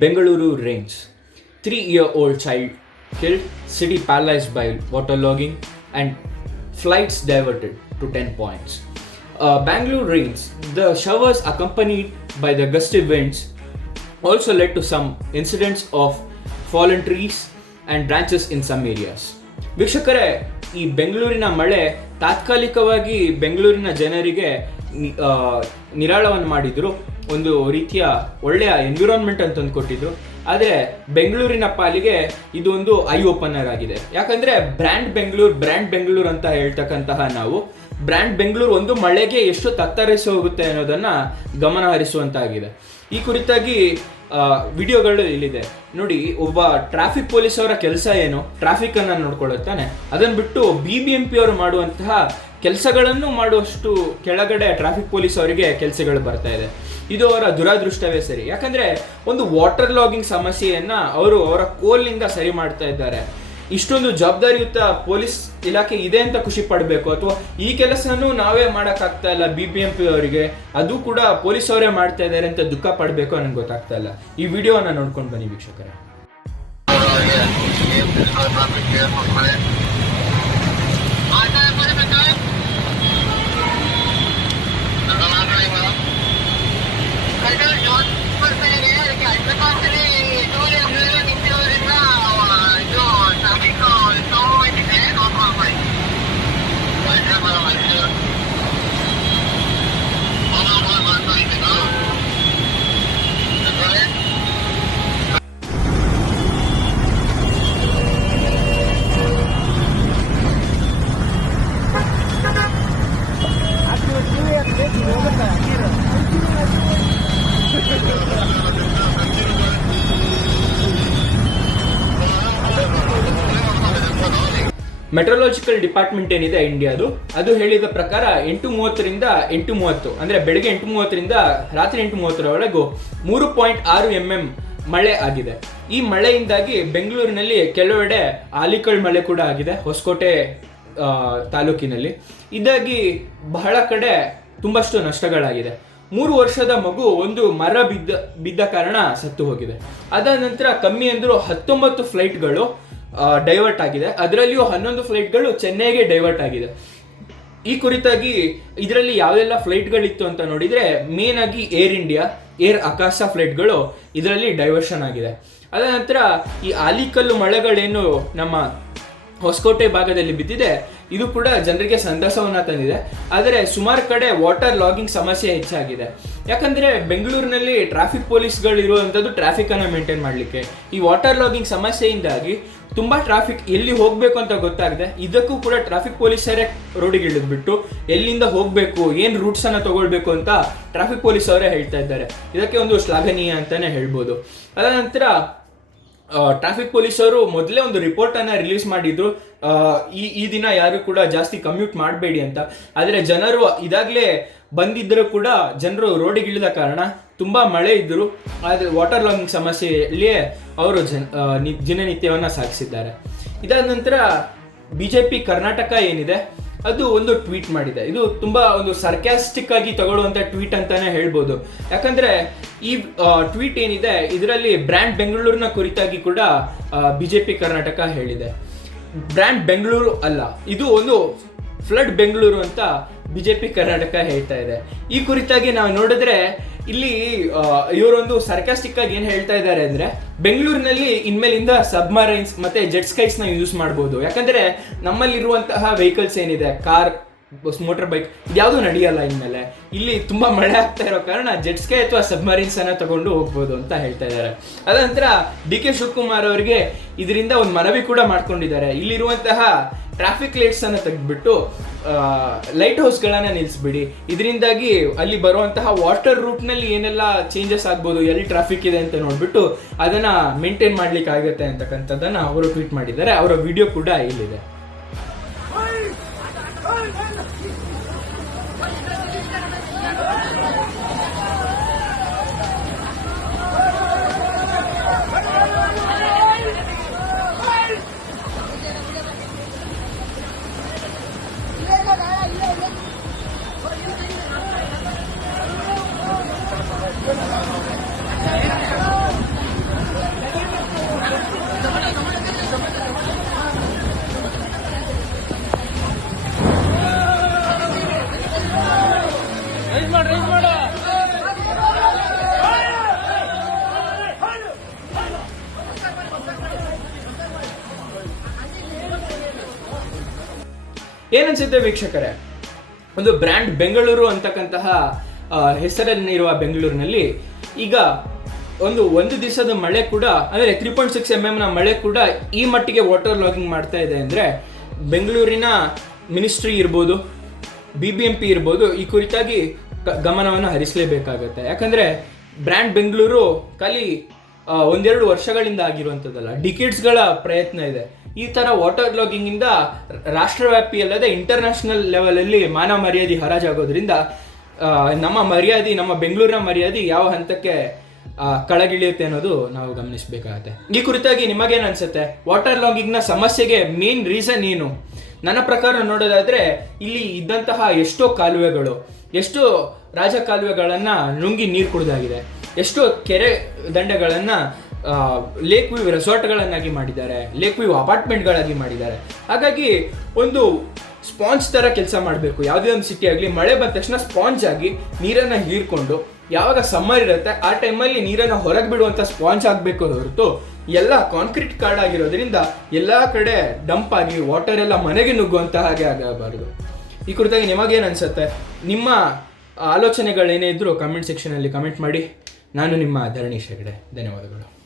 Bengaluru rains. 3-year-old child killed, city paralyzed by waterlogging, and flights diverted to 10 points. Bangalore rains. The showers accompanied by the gusty winds also led to some incidents of fallen trees and branches in some areas. ವೀಕ್ಷಕರೇ, ಈ ಬೆಂಗಳೂರಿನ ಮಳೆ ತಾತ್ಕಾಲಿಕವಾಗಿ ಬೆಂಗಳೂರಿನ ಜನರಿಗೆ ನಿರಾಳವನ್ನು ಮಾಡಿದ್ರು, ಒಂದು ರೀತಿಯ ಒಳ್ಳೆಯ ಎನ್ವಿರಾನ್ಮೆಂಟ್ ಅಂತ ಕೊಟ್ಟಿದ್ರು. ಆದರೆ ಬೆಂಗಳೂರಿನ ಪಾಲಿಗೆ ಇದು ಒಂದು ಐ ಓಪನರ್ ಆಗಿದೆ. ಯಾಕಂದ್ರೆ ಬ್ರ್ಯಾಂಡ್ ಬೆಂಗಳೂರು ಅಂತ ಹೇಳ್ತಕ್ಕಂತಹ ನಾವು ಬ್ರ್ಯಾಂಡ್ ಬೆಂಗಳೂರು ಒಂದು ಮಳೆಗೆ ಎಷ್ಟು ತತ್ತರಿಸಿ ಹೋಗುತ್ತೆ ಅನ್ನೋದನ್ನ ಗಮನ ಹರಿಸುವಂತಾಗಿದೆ. ಈ ಕುರಿತಾಗಿ ವಿಡಿಯೋಗಳು ಇಲ್ಲಿದೆ ನೋಡಿ. ಒಬ್ಬ ಟ್ರಾಫಿಕ್ ಪೊಲೀಸ್ ಅವರ ಕೆಲಸ ಏನು, ಟ್ರಾಫಿಕ್ ಅನ್ನ ನೋಡ್ಕೊಳ್ಳುತ್ತಾನೆ. ಅದನ್ನ ಬಿಟ್ಟು BBMP ಅವರು ಮಾಡುವಂತಹ ಕೆಲಸಗಳನ್ನು ಮಾಡುವಷ್ಟು ಕೆಳಗಡೆ ಟ್ರಾಫಿಕ್ ಪೊಲೀಸ್ ಅವರಿಗೆ ಕೆಲಸಗಳು ಬರ್ತಾ ಇದೆ. ಇದು ಅವರ ದುರಾದೃಷ್ಟವೇ ಸರಿ. ಯಾಕಂದ್ರೆ ಒಂದು ವಾಟರ್ ಲಾಗಿಂಗ್ ಸಮಸ್ಯೆಯನ್ನ ಅವರು ಅವರ ಕೋಲ್ನಿಂದ ಸರಿ ಮಾಡ್ತಾ ಇದ್ದಾರೆ. ಇಷ್ಟೊಂದು ಜವಾಬ್ದಾರಿಯುತ ಪೊಲೀಸ್ ಇಲಾಖೆ ಇದೆ ಅಂತ ಖುಷಿ ಪಡಬೇಕು, ಅಥವಾ ಈ ಕೆಲಸನೂ ನಾವೇ ಮಾಡೋಕ್ಕಾಗ್ತಾ ಇಲ್ಲ BBMP ಅವರಿಗೆ, ಅದು ಕೂಡ ಪೊಲೀಸ್ ಅವರೇ ಮಾಡ್ತಾ ಇದ್ದಾರೆ ಅಂತ ದುಃಖ ಪಡಬೇಕು ನನಗೆ ಗೊತ್ತಾಗ್ತಾ ಇಲ್ಲ. ಈ ವಿಡಿಯೋನ ನೋಡ್ಕೊಂಡು ಬನ್ನಿ ವೀಕ್ಷಕರೇ. ಮೆಟ್ರೋಲಾಜಿಕಲ್ ಡಿಪಾರ್ಟ್ಮೆಂಟ್ ಏನಿದೆ ಇಂಡಿಯಾದು, ಅದು ಹೇಳಿದ ಪ್ರಕಾರ 8:30ರಿಂದ 8:30 ಅಂದ್ರೆ ಬೆಳಗ್ಗೆ 8:30ರಿಂದ ರಾತ್ರಿ 8:30ರವರೆಗೂ 3.6 mm ಮಳೆ ಆಗಿದೆ. ಈ ಮಳೆಯಿಂದಾಗಿ ಬೆಂಗಳೂರಿನಲ್ಲಿ ಕೆಲವೆಡೆ ಆಲಿಕಲ್ ಮಳೆ ಕೂಡ ಆಗಿದೆ, ಹೊಸಕೋಟೆ ತಾಲೂಕಿನಲ್ಲಿ. ಇದಾಗಿ ಬಹಳ ಕಡೆ ತುಂಬಷ್ಟು ನಷ್ಟಗಳಾಗಿದೆ. 3 ವರ್ಷದ ಮಗು ಒಂದು ಮರ ಬಿದ್ದ ಕಾರಣ ಸತ್ತು ಹೋಗಿದೆ. ಅದಾದ ನಂತರ ಕಮ್ಮಿ ಅಂದ್ರೂ 19 ಫ್ಲೈಟ್ಗಳು ಡೈವರ್ಟ್ ಆಗಿದೆ. ಅದರಲ್ಲಿಯೂ 11 ಫ್ಲೈಟ್ಗಳು ಚೆನ್ನೈಗೆ ಡೈವರ್ಟ್ ಆಗಿದೆ. ಈ ಕುರಿತಾಗಿ ಇದರಲ್ಲಿ ಯಾವೆಲ್ಲ ಫ್ಲೈಟ್ಗಳಿತ್ತು ಅಂತ ನೋಡಿದ್ರೆ, ಮೇನ್ ಆಗಿ ಏರ್ ಇಂಡಿಯಾ, ಏರ್ ಆಕಾಶ ಫ್ಲೈಟ್ಗಳು ಇದರಲ್ಲಿ ಡೈವರ್ಷನ್ ಆಗಿದೆ. ಅದ ನಂತರ ಈ ಆಲಿಕಲ್ಲು ಮಳೆಗಳೇನು ನಮ್ಮ ಹೊಸಕೋಟೆ ಭಾಗದಲ್ಲಿ ಬಿದ್ದಿದೆ, ಇದು ಕೂಡ ಜನರಿಗೆ ಸಂತಸವನ್ನ ತಂದಿದೆ. ಆದರೆ ಸುಮಾರು ಕಡೆ ವಾಟರ್ ಲಾಗಿಂಗ್ ಸಮಸ್ಯೆ ಹೆಚ್ಚಾಗಿದೆ. ಯಾಕಂದ್ರೆ ಬೆಂಗಳೂರಿನಲ್ಲಿ ಟ್ರಾಫಿಕ್ ಪೊಲೀಸ್ಗಳು ಇರುವಂಥದ್ದು ಟ್ರಾಫಿಕ್ ಅನ್ನ ಮೇಂಟೈನ್ ಮಾಡಲಿಕ್ಕೆ. ಈ ವಾಟರ್ ಲಾಗಿಂಗ್ ಸಮಸ್ಯೆಯಿಂದಾಗಿ ತುಂಬಾ ಟ್ರಾಫಿಕ್ ಎಲ್ಲಿ ಹೋಗ್ಬೇಕು ಅಂತ ಗೊತ್ತಾಗದೆ, ಇದಕ್ಕೂ ಕೂಡ ಟ್ರಾಫಿಕ್ ಪೊಲೀಸರೇ ರೋಡಿಗೆ ಇಳಿದ್ಬಿಟ್ಟು ಎಲ್ಲಿಂದ ಹೋಗ್ಬೇಕು, ಏನ್ ರೂಟ್ಸ್ ಅನ್ನ ತಗೊಳ್ಬೇಕು ಅಂತ ಟ್ರಾಫಿಕ್ ಪೊಲೀಸ್ ಅವರೇ ಹೇಳ್ತಾ ಇದ್ದಾರೆ. ಇದಕ್ಕೆ ಒಂದು ಶ್ಲಾಘನೀಯ ಅಂತಾನೆ ಹೇಳ್ಬೋದು. ಅದ ನಂತರ ಟ್ರಾಫಿಕ್ ಪೊಲೀಸರು ಮೊದಲೇ ಒಂದು ರಿಪೋರ್ಟ್ ಅನ್ನ ರಿಲೀಸ್ ಮಾಡಿದ್ರು, ಈ ದಿನ ಯಾರು ಕೂಡ ಜಾಸ್ತಿ ಕಮ್ಯೂಟ್ ಮಾಡಬೇಡಿ ಅಂತ. ಆದರೆ ಜನರು ಇದಾಗಲೇ ಬಂದಿದ್ದರೂ ಕೂಡ ಜನರು ರೋಡಿಗೆ ಇಳಿದ ಕಾರಣ ತುಂಬಾ ಮಳೆ ಇದ್ದರು, ಆದರೆ ವಾಟರ್ ಲಾಗಿಂಗ್ ಸಮಸ್ಯೆಯಲ್ಲಿಯೇ ಅವರು ದಿನನಿತ್ಯವನ್ನ ಸಾಗಿಸಿದ್ದಾರೆ. ಇದಾದ ನಂತರ BJP ಕರ್ನಾಟಕ ಏನಿದೆ, ಅದು ಒಂದು ಟ್ವೀಟ್ ಮಾಡಿದೆ. ಇದು ತುಂಬಾ ಒಂದು ಸರ್ಕ್ಯಾಸ್ಟಿಕ್ ಆಗಿ ತಗೊಳ್ಳುವಂತ ಟ್ವೀಟ್ ಅಂತಾನೆ ಹೇಳ್ಬೋದು. ಯಾಕಂದ್ರೆ ಈ ಟ್ವೀಟ್ ಏನಿದೆ ಇದರಲ್ಲಿ ಬ್ರ್ಯಾಂಡ್ ಬೆಂಗಳೂರಿನ ಕುರಿತಾಗಿ ಕೂಡ BJP ಕರ್ನಾಟಕ ಹೇಳಿದೆ. ಬ್ರ್ಯಾಂಡ್ ಬೆಂಗಳೂರು ಅಲ್ಲ, ಇದು ಒಂದು ಫ್ಲಡ್ ಬೆಂಗಳೂರು ಅಂತ BJP ಕರ್ನಾಟಕ ಹೇಳ್ತಾ ಇದೆ. ಈ ಕುರಿತಾಗಿ ನಾವು ನೋಡಿದ್ರೆ ಇಲ್ಲಿ ಇವರೊಂದು ಸರ್ಕಾಸ್ಟಿಕ್ ಆಗಿ ಏನ್ ಹೇಳ್ತಾ ಇದ್ದಾರೆ ಅಂದ್ರೆ, ಬೆಂಗಳೂರಿನಲ್ಲಿ ಇನ್ಮೇಲಿಂದ ಸಬ್ಮರೈನ್ಸ್ ಮತ್ತೆ ಜೆಟ್ ಸ್ಕೈಸ್ ನ ಯೂಸ್ ಮಾಡಬಹುದು. ಯಾಕಂದ್ರೆ ನಮ್ಮಲ್ಲಿರುವಂತಹ ವೆಹಿಕಲ್ಸ್ ಏನಿದೆ, ಕಾರ್, ಮೋಟರ್ ಬೈಕ್, ಇದ್ಯಾವುದು ನಡೆಯಲ್ಲ ಇನ್ಮೇಲೆ. ಇಲ್ಲಿ ತುಂಬಾ ಮಳೆ ಆಗ್ತಾ ಇರೋ ಕಾರಣ ಜೆಟ್ ಸ್ಕೈ ಅಥವಾ ಸಬ್ಮರೀನ್ಸ್ ಅನ್ನ ತಗೊಂಡು ಹೋಗ್ಬೋದು ಅಂತ ಹೇಳ್ತಾ ಇದ್ದಾರೆ. ಅದ ನಂತರ DK ಶಿವಕುಮಾರ್ ಅವರಿಗೆ ಇದರಿಂದ ಒಂದು ಮನವಿ ಕೂಡ ಮಾಡ್ಕೊಂಡಿದ್ದಾರೆ. ಇಲ್ಲಿರುವಂತಹ ಟ್ರಾಫಿಕ್ ಲೈಟ್ಸ್ ಅನ್ನ ತೆಗೆದ್ಬಿಟ್ಟು ಲೈಟ್ ಹೌಸ್ಗಳನ್ನ ನಿಲ್ಲಿಸ್ಬಿಡಿ, ಇದರಿಂದಾಗಿ ಅಲ್ಲಿ ಬರುವಂತಹ ವಾಟರ್ ರೂಟ್ ನಲ್ಲಿ ಏನೆಲ್ಲ ಚೇಂಜಸ್ ಆಗ್ಬೋದು, ಎಲ್ಲಿ ಟ್ರಾಫಿಕ್ ಇದೆ ಅಂತ ನೋಡ್ಬಿಟ್ಟು ಅದನ್ನ ಮೇಂಟೈನ್ ಮಾಡ್ಲಿಕ್ಕೆ ಆಗುತ್ತೆ ಅಂತಕ್ಕಂಥದ್ದನ್ನ ಅವರು ಟ್ವೀಟ್ ಮಾಡಿದ್ದಾರೆ. ಅವರ ವಿಡಿಯೋ ಕೂಡ ಇಲ್ಲಿದೆ. ಏನನ್ಸುತ್ತೆ ವೀಕ್ಷಕರೇ, ಒಂದು ಬ್ರ್ಯಾಂಡ್ ಬೆಂಗಳೂರು ಅಂತಕ್ಕಂತಹ ಹೆಸರಲ್ಲಿರುವ ಬೆಂಗಳೂರಿನಲ್ಲಿ ಈಗ ಒಂದು ದಿವಸದ ಮಳೆ ಕೂಡ ಅಂದರೆ 3.6 mm ಮಳೆ ಕೂಡ ಈ ಮಟ್ಟಿಗೆ ವಾಟರ್ ಲಾಗಿಂಗ್ ಮಾಡ್ತಾ ಇದೆ ಅಂದರೆ ಬೆಂಗಳೂರಿನ ಮಿನಿಸ್ಟ್ರಿ ಇರ್ಬೋದು, BBMP ಇರ್ಬೋದು, ಈ ಕುರಿತಾಗಿ ಗಮನವನ್ನು ಹರಿಸಲೇಬೇಕಾಗತ್ತೆ. ಯಾಕಂದರೆ ಬ್ರ್ಯಾಂಡ್ ಬೆಂಗಳೂರು ಖಾಲಿ 1-2 ವರ್ಷಗಳಿಂದ ಆಗಿರುವಂಥದ್ದಲ್ಲ, ಡಿಕೇಡ್ಸ್ಗಳ ಪ್ರಯತ್ನ ಇದೆ. ಈ ಥರ ವಾಟರ್ ಲಾಗಿಂಗಿಂದ ರಾಷ್ಟ್ರವ್ಯಾಪಿ ಅಲ್ಲದೆ ಇಂಟರ್ನ್ಯಾಷನಲ್ ಲೆವೆಲಲ್ಲಿ ಮಾನವ ಮರ್ಯಾದೆ ಹರಾಜಾಗೋದ್ರಿಂದ ನಮ್ಮ ಬೆಂಗಳೂರಿನ ಮರ್ಯಾದೆ ಯಾವ ಹಂತಕ್ಕೆ ಕೆಳಗಿಳಿಯುತ್ತೆ ಅನ್ನೋದು ನಾವು ಗಮನಿಸಬೇಕಾಗತ್ತೆ. ಈ ಕುರಿತಾಗಿ ನಿಮಗೇನು ಅನ್ಸುತ್ತೆ? ವಾಟರ್ ಲಾಗಿಂಗ್ನ ಸಮಸ್ಯೆಗೆ ಮೇನ್ ರೀಸನ್ ಏನು? ನನ್ನ ಪ್ರಕಾರ ನೋಡೋದಾದರೆ ಇಲ್ಲಿ ಇದ್ದಂತಹ ಎಷ್ಟೋ ಕಾಲುವೆಗಳು, ಎಷ್ಟೋ ರಾಜಕಾಲುವೆಗಳನ್ನು ನುಂಗಿ ನೀರು ಕುಡಿದಾಗಿದೆ, ಎಷ್ಟೋ ಕೆರೆ ದಂಡೆಗಳನ್ನು ಲೇಕ್ ವ್ಯೂ ರೆಸಾರ್ಟ್ಗಳನ್ನಾಗಿ ಮಾಡಿದ್ದಾರೆ, ಲೇಕ್ ವ್ಯೂ ಅಪಾರ್ಟ್ಮೆಂಟ್ಗಳಾಗಿ ಮಾಡಿದ್ದಾರೆ. ಹಾಗಾಗಿ ಒಂದು ಸ್ಪಾಂಜ್ ಥರ ಕೆಲಸ ಮಾಡಬೇಕು. ಯಾವುದೇ ಒಂದು ಸಿಟಿ ಆಗಲಿ ಮಳೆ ಬಂದ ತಕ್ಷಣ ಸ್ಪಾಂಜ್ ಆಗಿ ನೀರನ್ನು ಹೀರ್ಕೊಂಡು ಯಾವಾಗ ಸಮ್ಮರ್ ಇರುತ್ತೆ ಆ ಟೈಮಲ್ಲಿ ನೀರನ್ನು ಹೊರಗೆ ಬಿಡುವಂಥ ಸ್ಪಾಂಜ್ ಆಗಬೇಕು ಹೊರತು ಎಲ್ಲ ಕಾಂಕ್ರೀಟ್ ಕಾಡಾಗಿರೋದ್ರಿಂದ ಎಲ್ಲ ಕಡೆ ಡಂಪ್ ಆಗಿ ವಾಟರ್ ಎಲ್ಲ ಮನೆಗೆ ನುಗ್ಗುವಂಥ ಹಾಗೆ ಆಗಬಾರ್ದು. ಈ ಕುರಿತಾಗಿ ನಿಮಗೇನು ಅನಿಸುತ್ತೆ? ನಿಮ್ಮ ಆಲೋಚನೆಗಳೇನೇ ಇದ್ದರೂ ಕಮೆಂಟ್ ಸೆಕ್ಷನಲ್ಲಿ ಕಮೆಂಟ್ ಮಾಡಿ. ನಾನು ನಿಮ್ಮ ಧರಣೀಶ್ ಹೆಗಡೆ. ಧನ್ಯವಾದಗಳು.